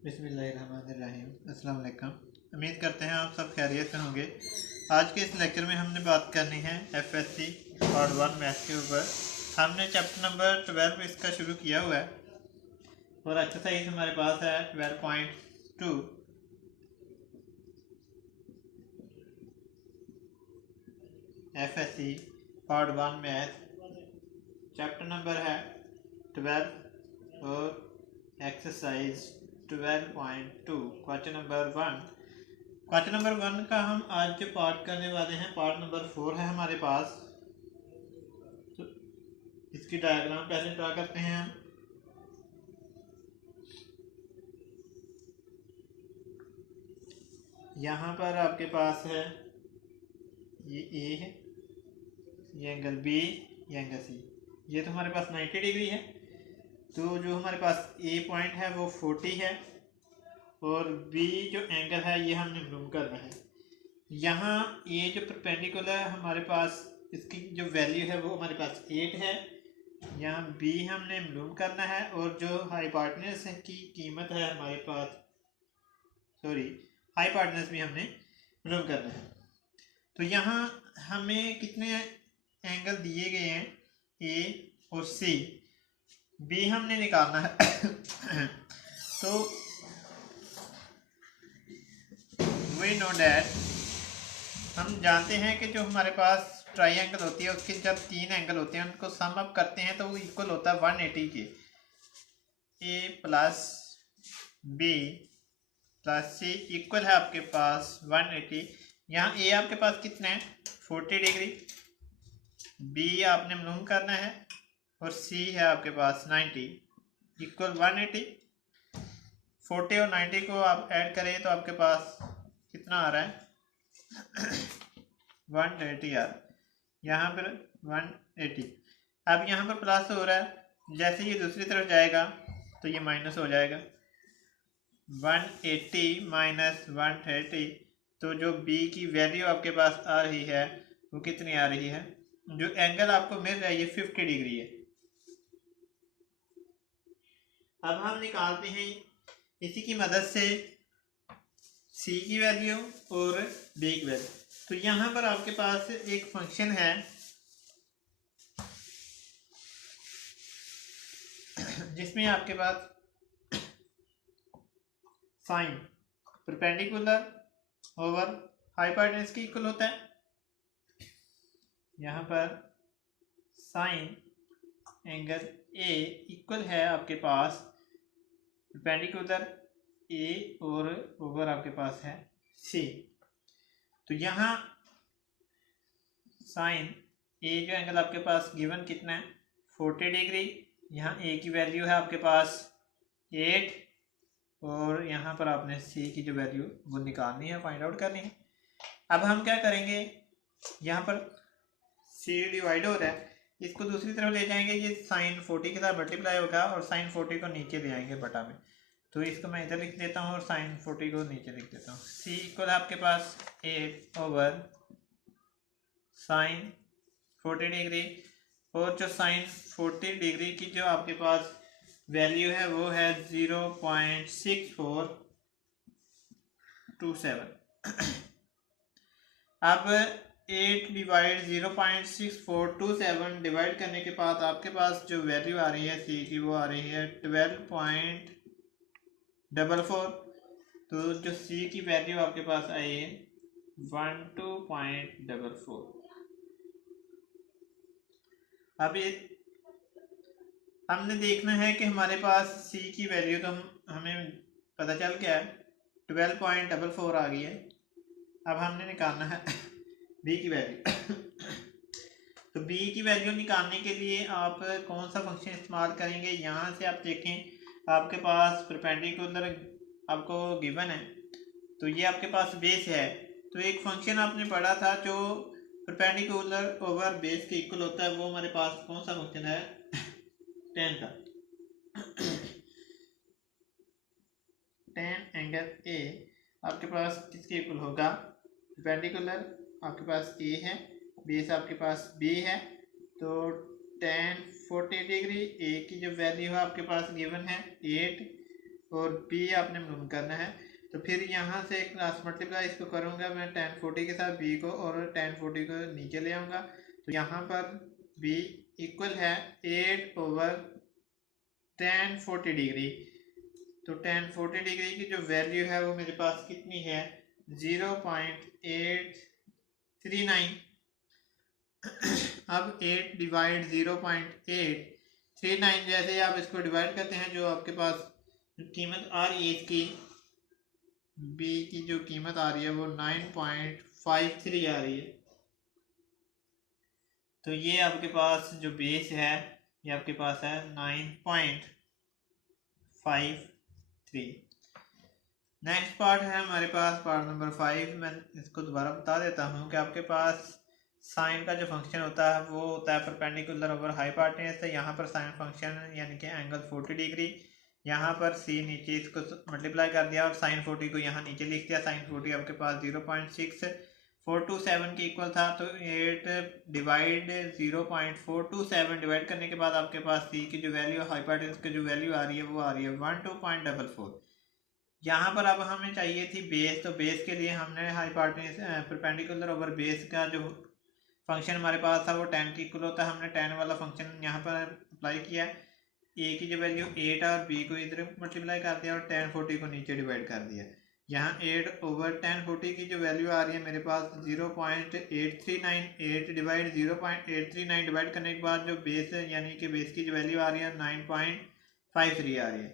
बिस्मिल्लाहिर्रहमानिर्रहीम। अस्सलाम वालेकुम। उम्मीद करते हैं आप सब खैरियत से होंगे। आज के इस लेक्चर में हमने बात करनी है एफएससी पार्ट 1 मैथ्स के ऊपर। हमने चैप्टर नंबर 12 इसका शुरू किया हुआ है और एक्सरसाइज हमारे पास है 12.2। FSc part 1 math chapter number है 12 और exercise 12.2 question number 1। Question number 1 का हम आज जो पार्ट करने वाले हैं पार्ट नंबर 4 है हमारे पास। तो इसकी डायग्राम पहले ड्रा करते हैं हम। यहाँ पर आपके पास है ये ए है, ये एंगल बी, ये एंगल सी। ये तो हमारे पास 90 डिग्री है। तो जो हमारे पास ए पॉइंट है वो 40 है और बी जो एंगल है ये हमने मालूम करना है। यहाँ ये जो परपेंडिकुलर है हमारे पास इसकी जो वैल्यू है वो हमारे पास 8 है। यहाँ बी हमने मालूम करना है और जो हाइपोटेन्यूज की कीमत है हमारे पास, हाइपोटेन्यूज भी हमने मालूम करना है। तो यहाँ हमें कितने एंगल दिए गए हैं, ए और सी। बी हमने निकालना है। तो वी नो डैट, हम जानते हैं कि जो हमारे पास ट्राइंगल होती है उसके जब 3 एंगल होते हैं उनको सम अप करते हैं तो वो इक्वल होता है 180 के। ए प्लस बी प्लस सी इक्वल है आपके पास 180। यहाँ ए आपके पास कितना है 40 डिग्री, बी आपने मालूम करना है और सी है आपके पास 90 इक्वल 180। 40 और 90 को आप ऐड करें तो आपके पास कितना आ रहा है 180 यार। यहाँ पर 180। अब यहाँ पर प्लस हो रहा है, जैसे ये दूसरी तरफ जाएगा तो ये माइनस हो जाएगा। 180 माइनस 130, तो जो b की वैल्यू आपके पास आ रही है वो कितनी आ रही है, जो एंगल आपको मिल रहा है ये 50 डिग्री है। अब हम निकालते हैं इसी की मदद से c की वैल्यू और b की वैल्यू। तो यहाँ पर आपके पास एक फंक्शन है जिसमें आपके पास साइन परपेंडिकुलर ओवर हाइपोटेन्यूज की इक्वल होता है। यहाँ पर साइन एंगल ए इक्वल है आपके पास परपेंडिकुलर ए और ओवर आपके पास है सी। तो यहाँ साइन ए जो एंगल आपके पास गिवन कितना है 40 डिग्री। यहाँ ए की वैल्यू है आपके पास 8 और यहाँ पर आपने सी की जो वैल्यू वो निकालनी है, फाइंड आउट करनी है। अब हम क्या करेंगे, यहाँ पर सी डिवाइड हो रहा है, इसको दूसरी तरफ ले जाएंगे, ये साइन 40 के साथ मल्टीप्लाई होगा और साइन 40 को नीचे ले आएंगे बटा में। तो इसको मैं इधर लिख देता हूँ और साइन 40 को नीचे लिख देता हूँ। सी इक्वल है आपके पास 8 ओवर साइन 40 डिग्री और जो साइन 40 डिग्री की जो आपके पास वैल्यू है वो है 0.6427। अब 8 डिवाइड 0.6427 डिवाइड करने के बाद आपके पास जो वैल्यू आ रही है सी की वो आ रही है 12.44। तो जो सी की वैल्यू आपके पास आई है 12.44। अब ये हमने देखना है कि हमारे पास सी की वैल्यू तो हमें पता चल गया है 12.44 आ गई है। अब हमने निकालना है बी की वैल्यू। तो बी की वैल्यू निकालने के लिए आप कौन सा फंक्शन इस्तेमाल करेंगे, यहाँ से आप देखें आपके पास परपेंडिकुलर आपको गिवन है तो ये आपके पास बेस है। तो एक फंक्शन आपने पढ़ा था जो परपेंडिकुलर ओवर बेस के इक्वल होता है, वो हमारे पास कौन सा फंक्शन है 10 का। 10 एंगल ए आपके पास किसके इक्वल होगा, परपेंडिकुलर आपके पास ए है, बेस आपके पास बी है। तो 10 40 डिग्री, ए की जो वैल्यू है आपके पास गिवन है 8 और बी आपने मालूम करना है। तो फिर यहाँ से एक क्रॉस मल्टीप्लाई इसको करूँगा मैं tan 40 के साथ बी को, और tan 40 को नीचे ले आऊँगा। तो यहाँ पर बी इक्वल है 8/tan 40 डिग्री। तो tan 40 डिग्री की जो वैल्यू है वो मेरे पास कितनी है, 0.839। अब 8 डिवाइड 0.839, जैसे आप इसको डिवाइड करते हैं, जो आपके पास कीमत आ रही है इसकी, बी की जो कीमत आ रही है वो 9.53 आ रही है। तो ये आपके पास जो बेस है ये आपके पास है 9.53। नेक्स्ट पार्ट है हमारे पास पार्ट नंबर 5। मैं इसको दोबारा बता देता हूँ कि आपके पास साइन का जो फंक्शन होता है वो होता है परपेंडिकुलर ओवर हाइपोटेन्यूज। यहाँ पर साइन फंक्शन यानी कि एंगल 40 डिग्री, यहाँ पर सी नीचे इसको मल्टीप्लाई कर दिया और साइन 40 को यहाँ नीचे लिख दिया। साइन 40 आपके पास 0.6427 के इक्वल था। तो 8 डिवाइड 0.427 डिवाइड करने के बाद आपके पास सी की जो वैल्यू हाइपोटेन्यूज की जो वैल्यू आ रही है वो आ रही है 12.44। यहाँ पर अब हमें चाहिए थी बेस। तो बेस के लिए हमने हाइपोटेन्यूज परपेंडिकुलर ओवर बेस का जो फंक्शन हमारे पास था वो tan की इक्वल होता है। हमने tan वाला फंक्शन यहाँ पर अप्लाई किया। ए की जो वैल्यू 8 और बी को इधर मल्टीप्लाई कर दिया और tan 40 को नीचे डिवाइड कर दिया। यहाँ 8/tan 40 की जो वैल्यू आ रही है मेरे पास 0.839। 8 डिवाइड 0.839 डिवाइड करने के बाद जो बेस है यानी कि बेस की जो वैल्यू आ रही है 9.53 आ रही है।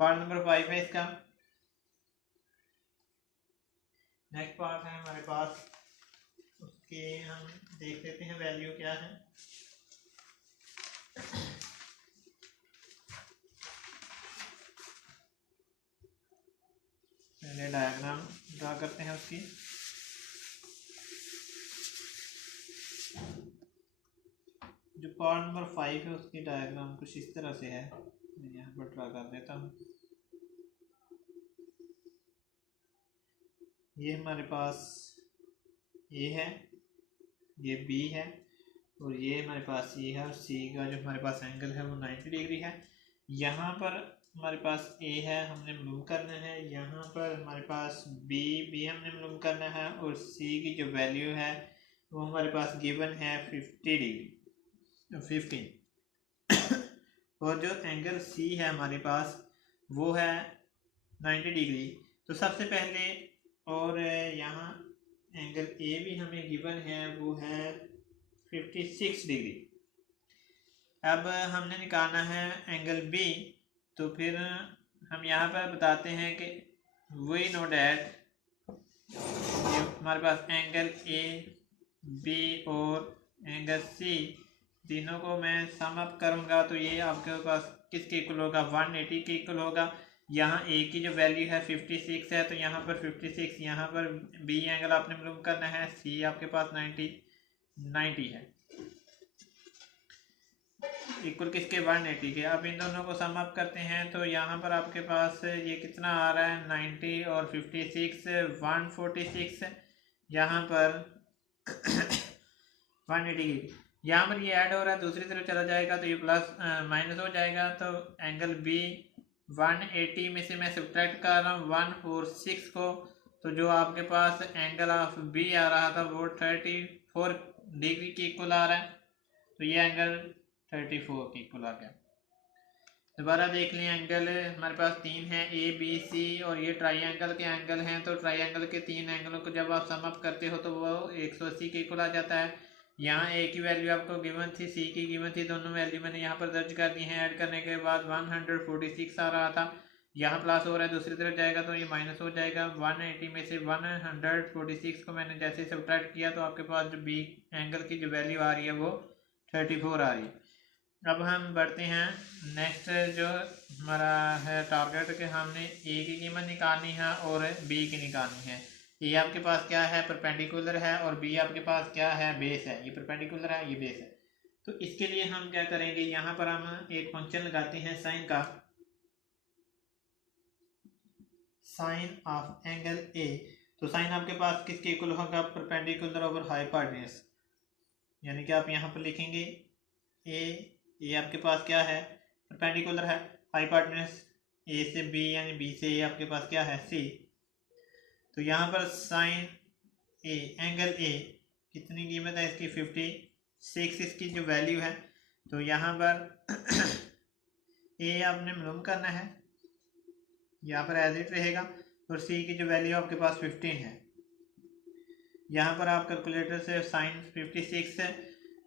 पार्ट नंबर 5 है इसका। नेक्स्ट पार्ट है हमारे पास, उसके हम देख लेते हैं वैल्यू क्या है। पहले डायग्राम ड्रा करते हैं उसकी। जो पार्ट नंबर 5 है उसकी डायग्राम कुछ इस तरह से है, मैं यहाँ पर ड्रा कर देता हूँ। ये हमारे पास ए है, ये बी है, और ये हमारे पास सी है, और सी का जो हमारे पास एंगल है वो 90 डिग्री है। यहाँ पर हमारे पास ए है, हमने मालूम करना है। यहाँ पर हमारे पास बी हमने मालूम करना है, और सी की जो वैल्यू है वो हमारे पास गिवन है 15। और जो एंगल सी है हमारे पास वो है 90 डिग्री। तो सबसे पहले, और यहाँ एंगल ए भी हमें गिवन है वो है 56 डिग्री। अब हमने निकालना है एंगल बी। तो फिर हम यहाँ पर बताते हैं कि वी नो डैट हमारे पास एंगल ए बी और एंगल सी तीनों को मैं सम अप करूँगा तो ये आपके पास किसके इक्वल होगा, 180 के इक्वल होगा। यहाँ ए की जो वैल्यू है 56 है, तो यहाँ पर 56, यहाँ पर बी एंगल आपने मालूम करना है, सी आपके पास 90 है, इक्वल किसके, 180 के। अब इन दोनों को सम अप करते हैं तो यहाँ पर आपके पास ये कितना आ रहा है, 90 और 56 146। यहाँ पर 180, यहाँ पर ये ऐड हो रहा है, दूसरी तरफ चला जाएगा तो ये प्लस माइनस हो जाएगा। तो एंगल बी 180 में से मैं सब्ट्रैक्ट कर रहा हूँ 146 को, तो जो आपके पास एंगल ऑफ बी आ रहा था वो 34 डिग्री के इक्वल आ रहा है। तो ये एंगल 34 के इक्वल आ गया। दोबारा देख लें, एंगल हमारे पास 3 है, ए बी सी, और ये ट्राइंगल के एंगल हैं। तो ट्राइंगल के 3 एंगलों को जब आप सम अप करते हो तो वो 180 के इक्वल आ जाता है। यहाँ ए की वैल्यू आपको गिवन थी, सी की गिवन थी, दोनों वैल्यू मैंने यहाँ पर दर्ज कर दी हैं। ऐड करने के बाद 146 आ रहा था, यहाँ प्लस हो रहा है, दूसरी तरफ जाएगा तो ये माइनस हो जाएगा। 180 में से 146 को मैंने जैसे सब्ट्रैक्ट किया तो आपके पास जो बी एंगल की जो वैल्यू आ रही है वो 34 आ रही है। अब हम बढ़ते हैं नेक्स्ट, जो हमारा है टारगेट के हमने ए की कीमत निकालनी है और बी की निकालनी है। ए आपके पास क्या है, परपेंडिकुलर है, और बी आपके पास क्या है, बेस है। ये परपेंडिकुलर है, ये बेस है। तो इसके लिए हम क्या करेंगे, यहाँ पर हम एक फंक्शन लगाते हैं साइन का, साइन ऑफ एंगल ए। तो साइन आपके पास किसके इक्वल होगा, परपेंडिकुलर ओवर हाइपोटेन्यूज, यानी कि आप यहाँ पर लिखेंगे ए आपके पास क्या है, परपेंडिकुलर है, हाइपोटेन्यूज ए से बी यानी बी से ए आपके पास क्या है सी। तो यहाँ पर साइन ए एंगल ए कितनी कीमत है इसकी 56 इसकी जो वैल्यू है। तो यहाँ पर ए आपने मालूम करना है, यहाँ पर एज इट रहेगा और सी की जो वैल्यू आपके पास 15 है। यहाँ पर आप कैलकुलेटर से साइन 56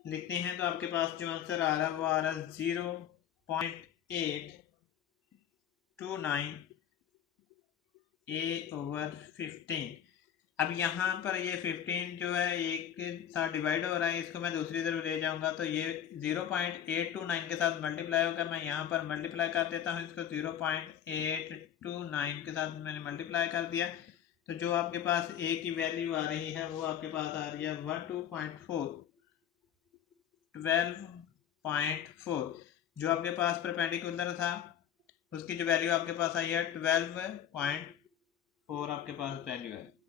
लिखते हैं तो आपके पास जो आंसर आ रहा है वो आ रहा है 0.829 a/15। अब यहाँ पर ये 15 जो है एक के साथ डिवाइड हो रहा है, इसको मैं दूसरी तरफ ले जाऊंगा तो ये 0.829 के साथ मल्टीप्लाई होगा। मैं यहाँ पर मल्टीप्लाई कर देता हूँ इसको, 0.829 के साथ मैंने मल्टीप्लाई कर दिया। तो जो आपके पास ए की वैल्यू आ रही है वो आपके पास आ रही है 12.4। जो आपके पास परपेंडिकुलर था उसकी जो वैल्यू आपके पास आई है 12.4 आपके पास वैल्यू है।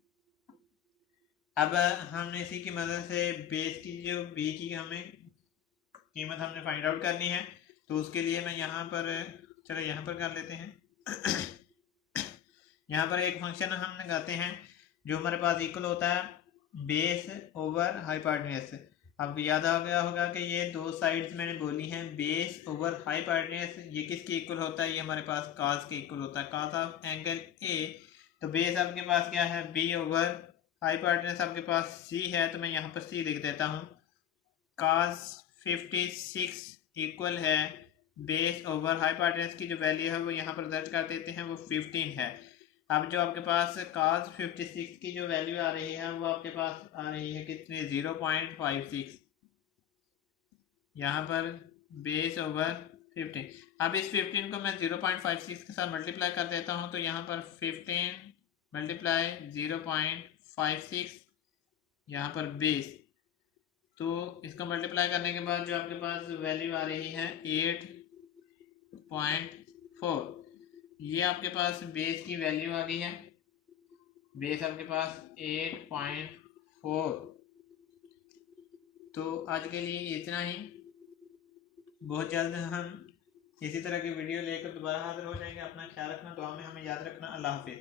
अब हमने इसी की मदद से बेस की जो बी की हमें कीमत हमने फाइंड आउट करनी है। तो उसके लिए मैं यहाँ पर चलो यहाँ पर कर लेते हैं। यहाँ पर एक फंक्शन हम लगाते हैं जो हमारे पास इक्वल होता है बेस ओवर हाइपोटेन्यूज। अब याद आ गया होगा कि ये दो साइड्स मैंने बोली हैं, बेस ओवर हाइपोटेन्यूज। ये किसके इक्वल होता है? ये हमारे पास कास के इक्वल होता है, कास ऑफ एंगल ए। तो बेस आपके पास क्या है? बी ओवर हाइपोटेन्यूज आपके पास सी है, तो मैं यहाँ पर सी लिख देता हूँ। कास 56 इक्वल है बेस ओवर हाइपोटेन्यूज की जो वैल्यू है वो यहाँ पर दर्ज कर देते हैं, वो 15 है। अब जो आपके पास काज 56 की जो वैल्यू आ रही है वो आपके पास आ रही है कितनी? 0.56। यहाँ पर बेस ओवर 15। अब इस 15 को मैं 0.56 के साथ मल्टीप्लाई कर देता हूँ, तो यहाँ पर 15 मल्टीप्लाई 0.56 यहाँ पर बेस। तो इसका मल्टीप्लाई करने के बाद जो आपके पास वैल्यू आ रही है 8.4, ये आपके पास बेस की वैल्यू आ गई है। बेस आपके पास 8.4। तो आज के लिए इतना ही। बहुत जल्द हम इसी तरह की वीडियो लेकर दोबारा हाजिर हो जाएंगे। अपना ख्याल रखना, दुआ में हमें याद रखना। अल्लाह हाफिज़।